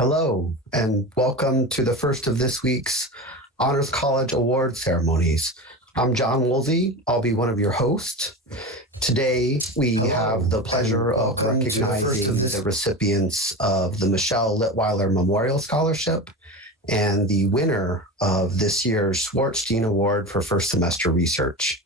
Hello, and welcome to the first of this week's Honors College Award ceremonies. I'm John Woolsey. I'll be one of your hosts. Today, we have the pleasure of recognizing the recipients of the Michelle Litwiller Memorial Scholarship and the winner of this year's Schwartzstein Award for first semester research.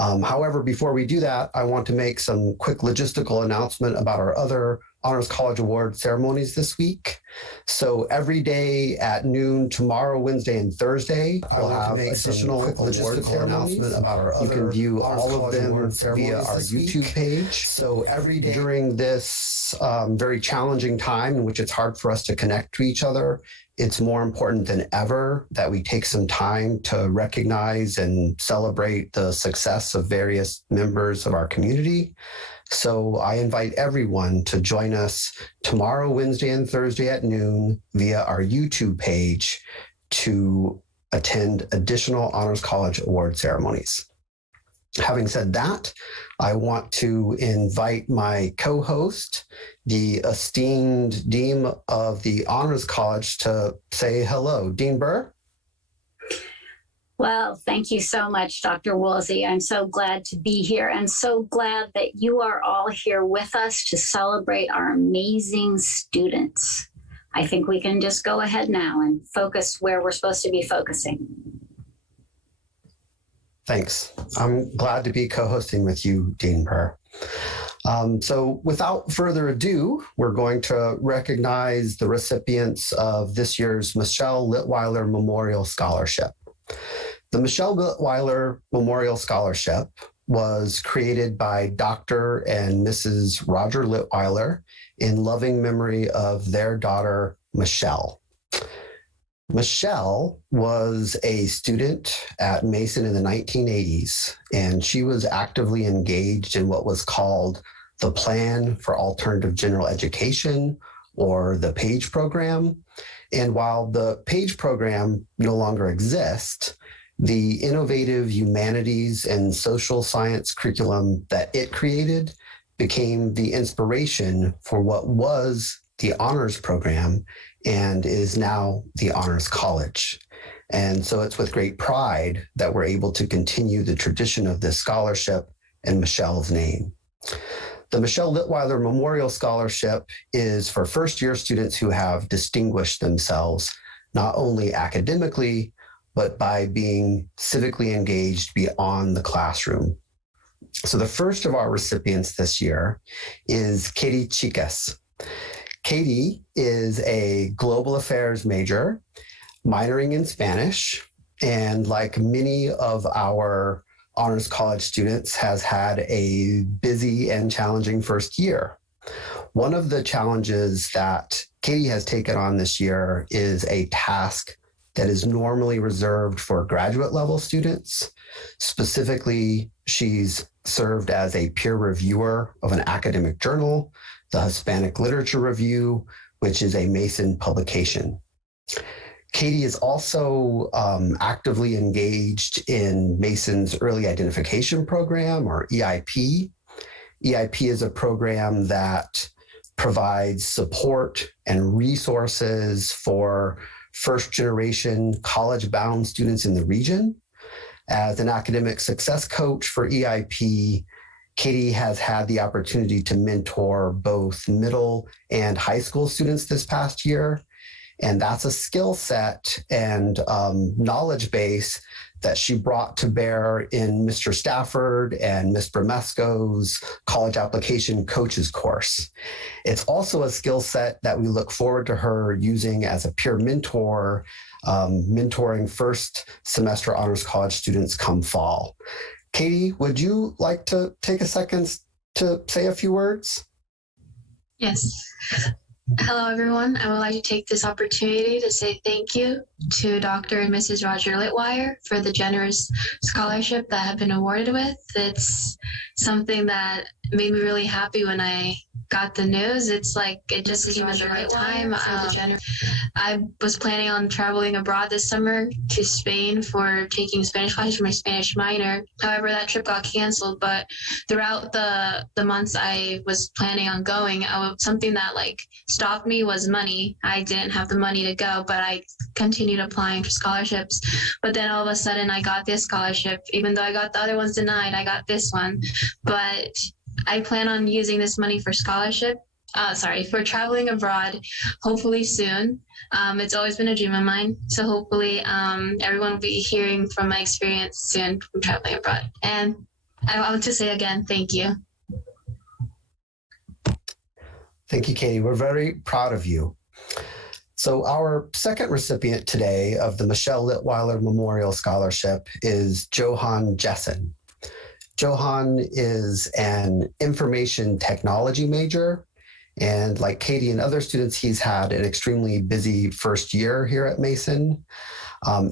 However, before we do that, I want to make some quick logistical announcement about our other Honors College Award ceremonies this week. So every day at noon, tomorrow, Wednesday, and Thursday, we'll have additional logistical announcement about our other. You can view all of them via our YouTube page. So every day during this very challenging time in which it's hard for us to connect to each other, it's more important than ever that we take some time to recognize and celebrate the success of various members of our community. So I invite everyone to join us tomorrow, Wednesday, and Thursday at noon via our YouTube page to attend additional Honors College Award ceremonies. Having said that, I want to invite my co-host, the esteemed Dean of the Honors College, to say hello. Dean Burr? Well, thank you so much, Dr. Woolsey. I'm so glad to be here and so glad that you are all here with us to celebrate our amazing students. I think we can just go ahead now and focus where we're supposed to be focusing. Thanks. I'm glad to be co-hosting with you, Dean Burr. So without further ado, we're going to recognize the recipients of this year's Michelle Litwiller Memorial Scholarship. The Michelle Litwiller Memorial Scholarship was created by Dr. and Mrs. Roger Litwiller in loving memory of their daughter, Michelle. Michelle was a student at Mason in the 1980s, and she was actively engaged in what was called the Plan for Alternative General Education, or the PAGE program. And while the PAGE program no longer exists, the innovative humanities and social science curriculum that it created became the inspiration for what was the honors program and is now the Honors College. And so it's with great pride that we're able to continue the tradition of this scholarship in Michelle's name. The Michelle Litwiller Memorial Scholarship is for first-year students who have distinguished themselves not only academically, but by being civically engaged beyond the classroom. So the first of our recipients this year is Katie Chicas. Katie is a global affairs major, minoring in Spanish, and like many of our Honors College students, has had a busy and challenging first year. One of the challenges that Katie has taken on this year is a task that is normally reserved for graduate level students. Specifically, she's served as a peer reviewer of an academic journal, the Hispanic Literature Review, which is a Mason publication. Katie is also actively engaged in Mason's Early Identification Program, or EIP. EIP is a program that provides support and resources for first-generation college-bound students in the region. As an academic success coach for EIP, Katie has had the opportunity to mentor both middle and high school students this past year. And that's a skill set and knowledge base that she brought to bear in Mr. Stafford and Ms. Bromesco's college application coaches course. It's also a skill set that we look forward to her using as a peer mentor, mentoring first semester Honors College students come fall. Katie, would you like to take a second to say a few words? Yes. Hello, everyone. I would like to take this opportunity to say thank you to Dr. and Mrs. Roger Litwiller for the generous scholarship that I've been awarded with. It's something that made me really happy when I got the news, it's like it just came at the right time. I was planning on traveling abroad this summer to Spain for taking Spanish classes for my Spanish minor. However, that trip got canceled, but throughout the months I was planning on going, something that like stopped me was money. I didn't have the money to go, but I continued applying for scholarships. But then all of a sudden I got this scholarship. Even though I got the other ones denied, I got this one. But I plan on using this money for for traveling abroad, hopefully soon. It's always been a dream of mine. So hopefully everyone will be hearing from my experience soon from traveling abroad. And I want to say again, thank you. Thank you, Katie. We're very proud of you. So our second recipient today of the Michelle Litwiller Memorial Scholarship is Johan Jessen. Johan is an information technology major, and like Katie and other students, he's had an extremely busy first year here at Mason.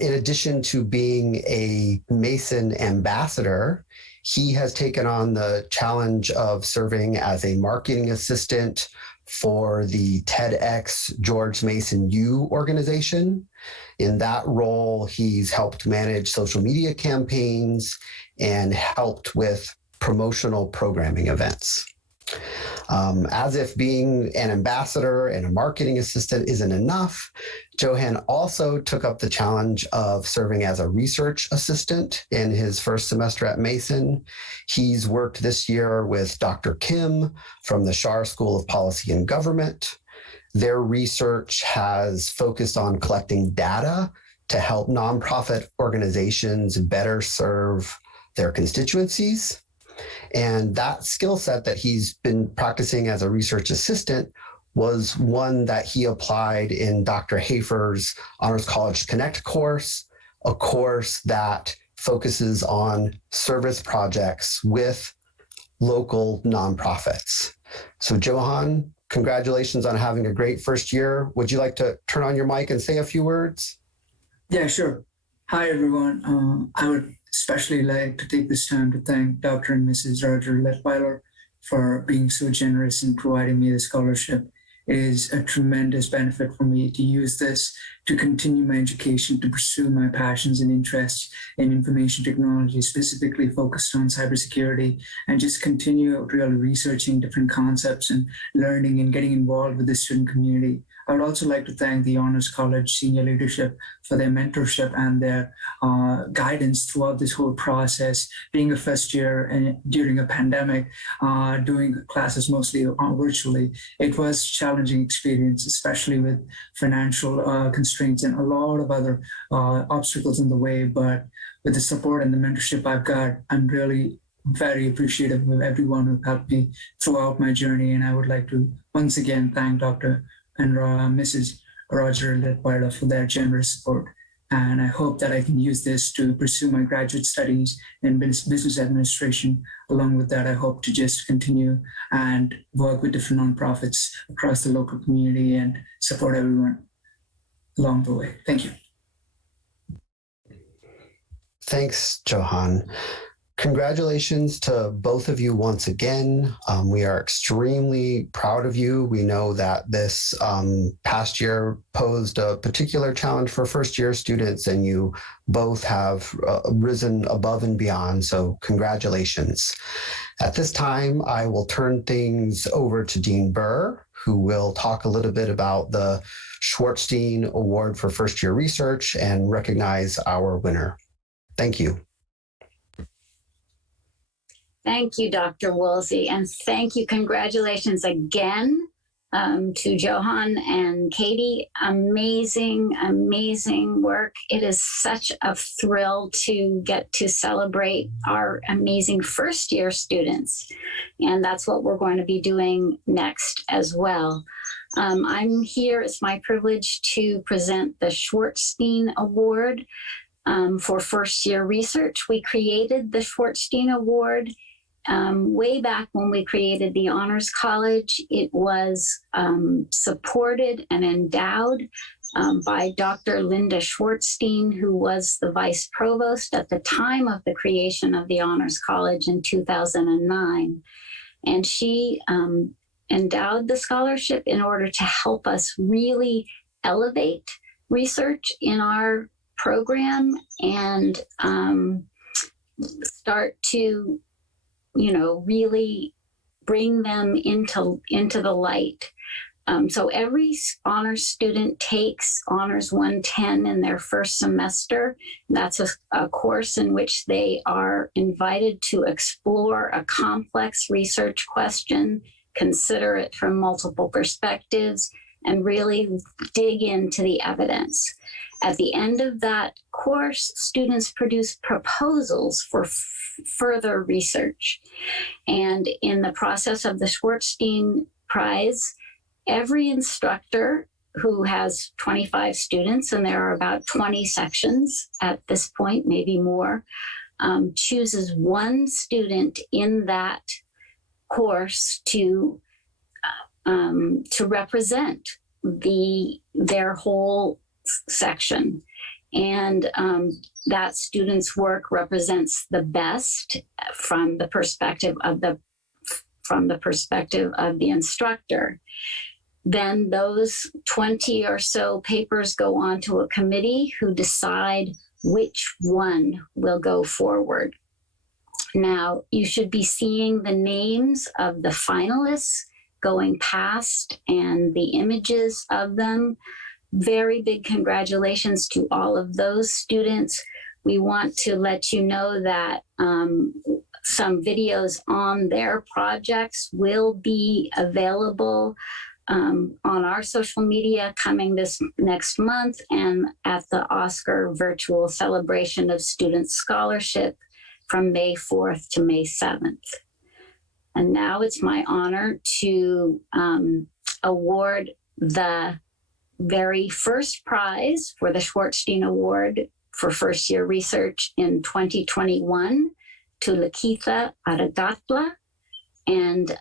In addition to being a Mason ambassador, he has taken on the challenge of serving as a marketing assistant for the TEDx George Mason U organization. In that role, he's helped manage social media campaigns and helped with promotional programming events. As if being an ambassador and a marketing assistant isn't enough, Johan also took up the challenge of serving as a research assistant in his first semester at Mason. He's worked this year with Dr. Kim from the Schar School of Policy and Government. Their research has focused on collecting data to help nonprofit organizations better serve their constituencies. And that skill set that he's been practicing as a research assistant was one that he applied in Dr. Hafer's Honors College Connect course, a course that focuses on service projects with local nonprofits. So Johan, congratulations on having a great first year. Would you like to turn on your mic and say a few words? Yeah, sure. Hi, everyone. I would especially like to take this time to thank Dr. and Mrs. Roger Litwiller for being so generous in providing me the scholarship. It is a tremendous benefit for me to use this to continue my education, to pursue my passions and interests in information technology, specifically focused on cybersecurity, and just continue really researching different concepts and learning and getting involved with the student community. I would also like to thank the Honors College senior leadership for their mentorship and their guidance throughout this whole process. Being a first year and during a pandemic, doing classes mostly virtually, it was a challenging experience, especially with financial constraints and a lot of other obstacles in the way. But with the support and the mentorship I've got, I'm really very appreciative of everyone who helped me throughout my journey. And I would like to once again thank Dr. and Mrs. Roger Litwiller for their generous support. And I hope that I can use this to pursue my graduate studies in business administration. Along with that, I hope to just continue and work with different nonprofits across the local community and support everyone along the way. Thank you. Thanks, Johan. Congratulations to both of you once again. We are extremely proud of you. We know that this past year posed a particular challenge for first year students, and you both have risen above and beyond. So congratulations. At this time, I will turn things over to Dean Burr, who will talk a little bit about the Schwartzstein Award for First Year Research and recognize our winner. Thank you. Thank you, Dr. Woolsey, and thank you. Congratulations again to Johan and Katie. Amazing, amazing work. It is such a thrill to get to celebrate our amazing first year students. And that's what we're going to be doing next as well. I'm here, it's my privilege to present the Schwartzstein Award for first year research. We created the Schwartzstein Award way back when we created the Honors College. It was supported and endowed by Dr. Linda Schwartzstein, who was the vice provost at the time of the creation of the Honors College in 2009. And she endowed the scholarship in order to help us really elevate research in our program and start to, really bring them into the light. So every honors student takes Honors 110 in their first semester. That's a course in which they are invited to explore a complex research question, consider it from multiple perspectives, and really dig into the evidence. At the end of that course, students produce proposals for further research. And in the process of the Schwartzstein Prize, every instructor who has 25 students, and there are about 20 sections at this point, maybe more, chooses one student in that course to represent their whole section. And that student's work represents the best from the perspective of the instructor. Then those 20 or so papers go on to a committee who decide which one will go forward. Now, you should be seeing the names of the finalists going past and the images of them. Very big congratulations to all of those students. We want to let you know that some videos on their projects will be available on our social media coming this next month and at the Oscar virtual celebration of student scholarship from May 4th to May 7th. And now it's my honor to award the very first prize for the Schwartzstein Award for first year research in 2021 to Lakitha Aragatla. And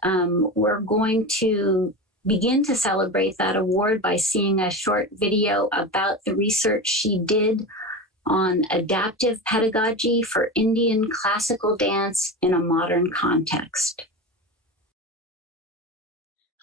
we're going to begin to celebrate that award by seeing a short video about the research she did on adaptive pedagogy for Indian classical dance in a modern context.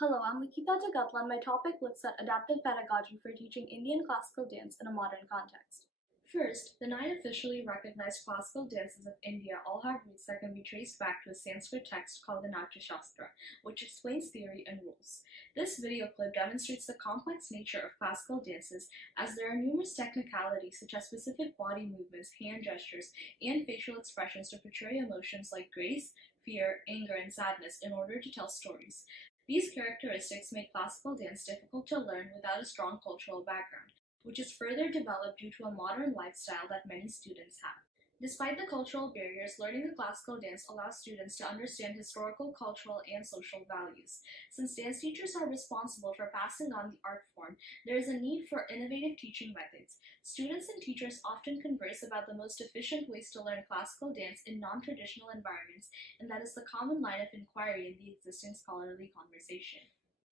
Hello, I'm Likita Jagatla, and my topic looks at adaptive pedagogy for teaching Indian classical dance in a modern context. First, the 9 officially recognized classical dances of India all have roots that can be traced back to a Sanskrit text called the Natya Shastra, which explains theory and rules. This video clip demonstrates the complex nature of classical dances, as there are numerous technicalities such as specific body movements, hand gestures, and facial expressions to portray emotions like grace, fear, anger, and sadness in order to tell stories. These characteristics make classical dance difficult to learn without a strong cultural background, which is further developed due to a modern lifestyle that many students have. Despite the cultural barriers, learning a classical dance allows students to understand historical, cultural, and social values. Since dance teachers are responsible for passing on the art form, there is a need for innovative teaching methods. Students and teachers often converse about the most efficient ways to learn classical dance in non-traditional environments, and that is the common line of inquiry in the existing scholarly conversation.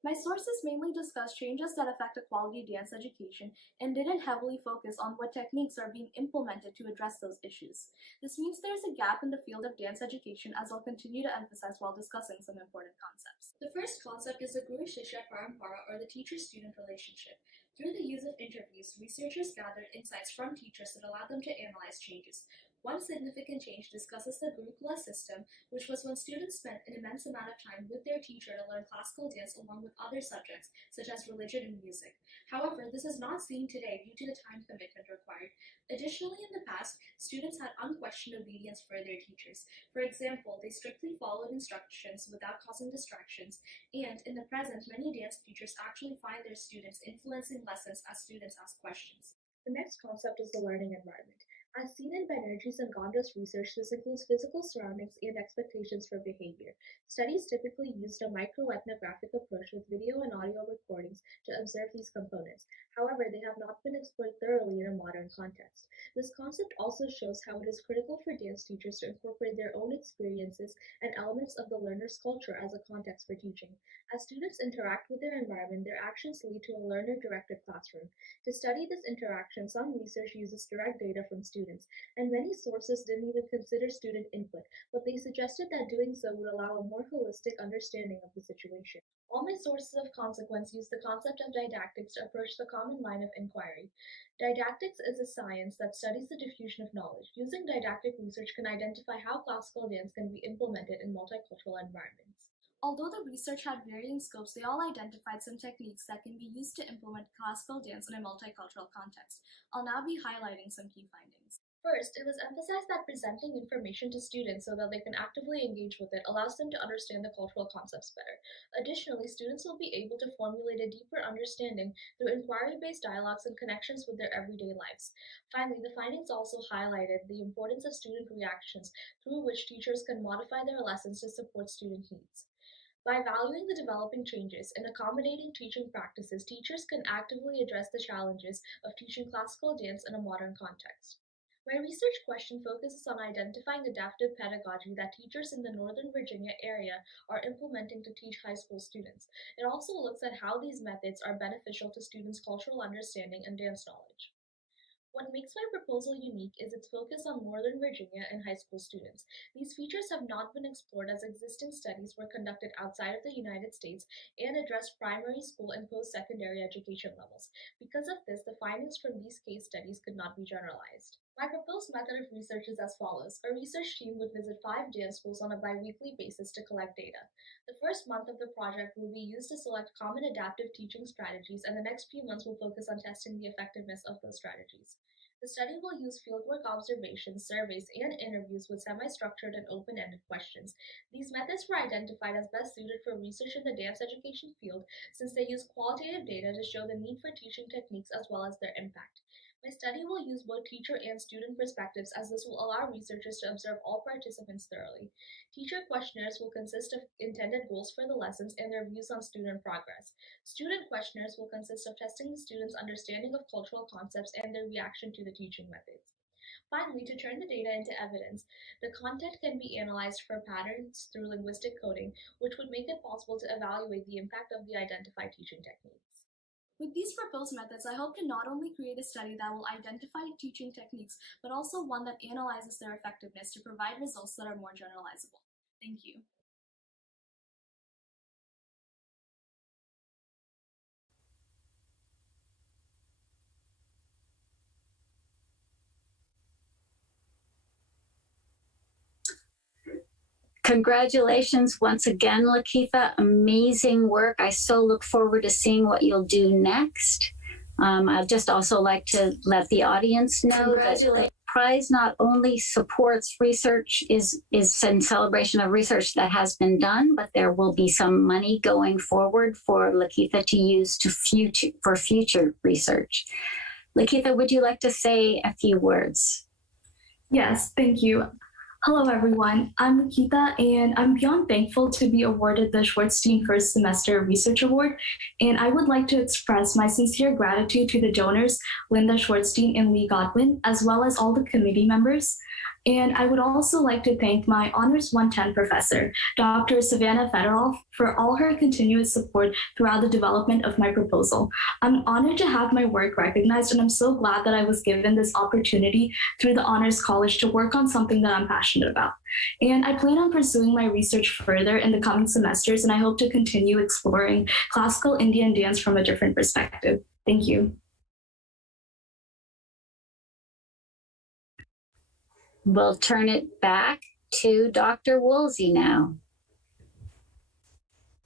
My sources mainly discuss changes that affect a quality dance education and didn't heavily focus on what techniques are being implemented to address those issues. This means there is a gap in the field of dance education, as I'll continue to emphasize while discussing some important concepts. The first concept is the Guru-Shishya Parampara, or the teacher-student relationship. Through the use of interviews, researchers gathered insights from teachers that allowed them to analyze changes. One significant change discusses the Gurukula system, which was when students spent an immense amount of time with their teacher to learn classical dance along with other subjects, such as religion and music. However, this is not seen today due to the time commitment required. Additionally, in the past, students had unquestioned obedience for their teachers. For example, they strictly followed instructions without causing distractions, and in the present, many dance teachers actually find their students influencing lessons as students ask questions. The next concept is the learning environment. As seen in Banerjee's and Gonda's research, this includes physical surroundings and expectations for behavior. Studies typically used a microethnographic approach with video and audio recordings to observe these components. However, they have not been explored thoroughly in a modern context. This concept also shows how it is critical for dance teachers to incorporate their own experiences and elements of the learner's culture as a context for teaching. As students interact with their environment, their actions lead to a learner-directed classroom. To study this interaction, some research uses direct data from students students, and many sources didn't even consider student input, but they suggested that doing so would allow a more holistic understanding of the situation. All my sources of consequence use the concept of didactics to approach the common line of inquiry. Didactics is a science that studies the diffusion of knowledge. Using didactic research can identify how classical dance can be implemented in multicultural environments. Although the research had varying scopes, they all identified some techniques that can be used to implement classical dance in a multicultural context. I'll now be highlighting some key findings. First, it was emphasized that presenting information to students so that they can actively engage with it allows them to understand the cultural concepts better. Additionally, students will be able to formulate a deeper understanding through inquiry-based dialogues and connections with their everyday lives. Finally, the findings also highlighted the importance of student reactions through which teachers can modify their lessons to support student needs. By valuing the developing changes and accommodating teaching practices, teachers can actively address the challenges of teaching classical dance in a modern context. My research question focuses on identifying adaptive pedagogy that teachers in the Northern Virginia area are implementing to teach high school students. It also looks at how these methods are beneficial to students' cultural understanding and dance knowledge. What makes my proposal unique is its focus on Northern Virginia and high school students. These features have not been explored as existing studies were conducted outside of the United States and address primary school and post-secondary education levels. Because of this, the findings from these case studies could not be generalized. My proposed method of research is as follows. A research team would visit 5 dance schools on a bi-weekly basis to collect data. The first month of the project will be used to select common adaptive teaching strategies, and the next few months will focus on testing the effectiveness of those strategies. The study will use fieldwork observations, surveys, and interviews with semi-structured and open-ended questions. These methods were identified as best suited for research in the dance education field since they use qualitative data to show the need for teaching techniques as well as their impact. My study will use both teacher and student perspectives, as this will allow researchers to observe all participants thoroughly. Teacher questionnaires will consist of intended goals for the lessons and their views on student progress. Student questionnaires will consist of testing the students' understanding of cultural concepts and their reaction to the teaching methods. Finally, to turn the data into evidence, the content can be analyzed for patterns through linguistic coding, which would make it possible to evaluate the impact of the identified teaching techniques. With these proposed methods, I hope to not only create a study that will identify teaching techniques, but also one that analyzes their effectiveness to provide results that are more generalizable. Thank you. Congratulations once again, Lakitha. Amazing work. I so look forward to seeing what you'll do next. I'd just also like to let the audience know that the prize not only supports research, is in celebration of research that has been done, but there will be some money going forward for Lakitha to use for future research. Lakitha, would you like to say a few words? Yes, thank you. Hello, everyone. I'm Nikita, and I'm beyond thankful to be awarded the Schwartzstein First Semester Research Award. And I would like to express my sincere gratitude to the donors, Linda Schwartzstein and Lee Godwin, as well as all the committee members. And I would also like to thank my Honors 110 professor, Dr. Savannah Fedorov, for all her continuous support throughout the development of my proposal. I'm honored to have my work recognized, and I'm so glad that I was given this opportunity through the Honors College to work on something that I'm passionate about. And I plan on pursuing my research further in the coming semesters, and I hope to continue exploring classical Indian dance from a different perspective. Thank you. We'll turn it back to Dr. Woolsey now.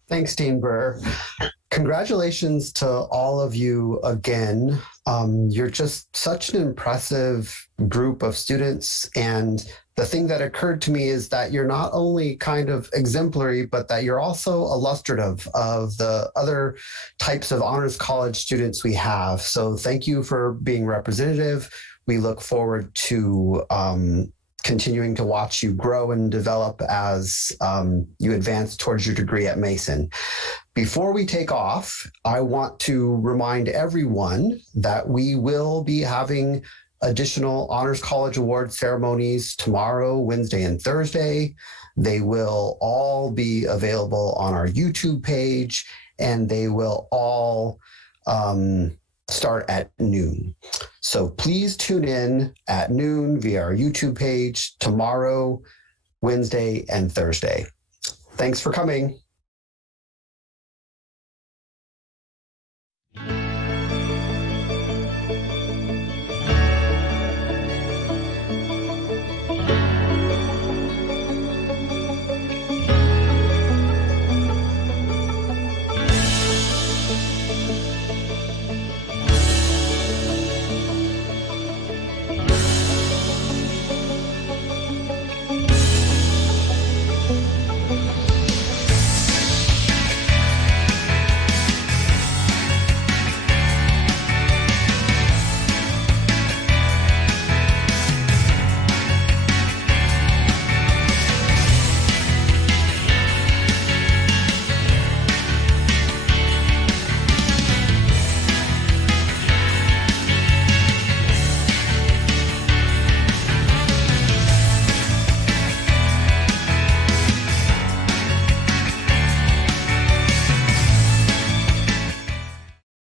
Thanks, Dean Burr. Congratulations to all of you again. You're just such an impressive group of students. And the thing that occurred to me is that you're not only kind of exemplary, but that you're also illustrative of the other types of honors college students we have. So thank you for being representative. We look forward to continuing to watch you grow and develop as you advance towards your degree at Mason. Before we take off, I want to remind everyone that we will be having additional Honors College Award ceremonies tomorrow, Wednesday, and Thursday. They will all be available on our YouTube page, and they will all start at noon. So please tune in at noon via our YouTube page tomorrow, Wednesday, and Thursday. Thanks for coming.